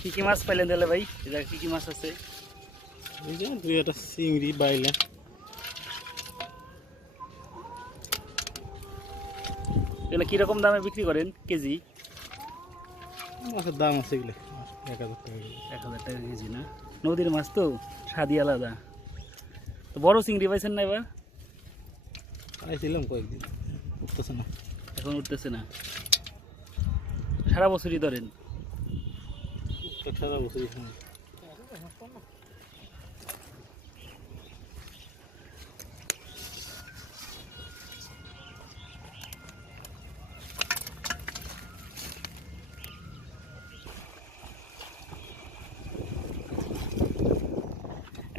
কি কি মাছ পাইলেন তাহলে ভাই? কি কি মাছ আছে? এই যে দুই একটা চিংড়ি বাইলে। এগুলো কিরকম দামে বিক্রি করেন কেজি? মাছের দাম আছে এগুলো 1000 টাকা কেজি। 1000 টাকা কেজি না? নদীর মাছ তো স্বাদই আলাদা। তো বড় চিংড়ি পাইছেন না এবার? পাইছিলাম কয়েকদিন, উঠতেছে না। এখন উঠতেছে না? সারা বছরই ধরেন? সারা বছরই।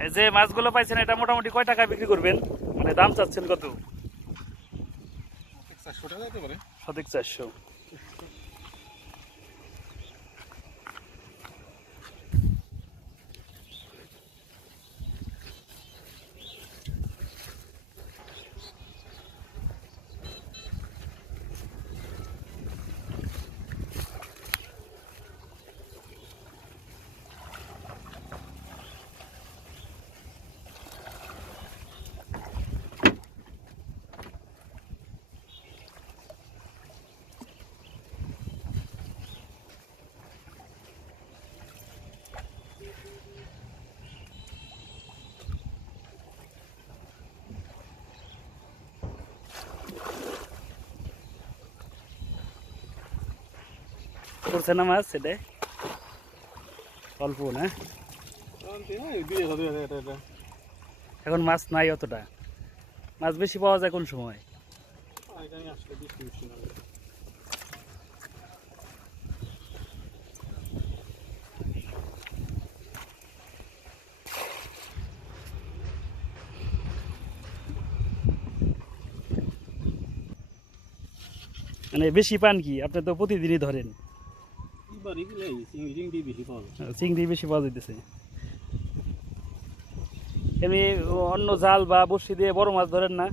এই যে মাছগুলো পাইছেন এটা মোটামুটি কয় টাকা বিক্রি করবেন? মানে দাম চাচ্ছেন কত? 400 টাকা দিতে পারে। সঠিক 400। করছে না মাছ এটা? অল্প না? এখন মাছ নাই অতটা? মাছ বেশি পাওয়া যায় কোন সময়? মানে বেশি পান কি? আপনি তো প্রতিদিনই ধরেন। চিংড়ি বেশি পাওয়া যাইতেছে। এমনি অন্য জাল বা বড়শি দিয়ে বড় মাছ ধরেন না?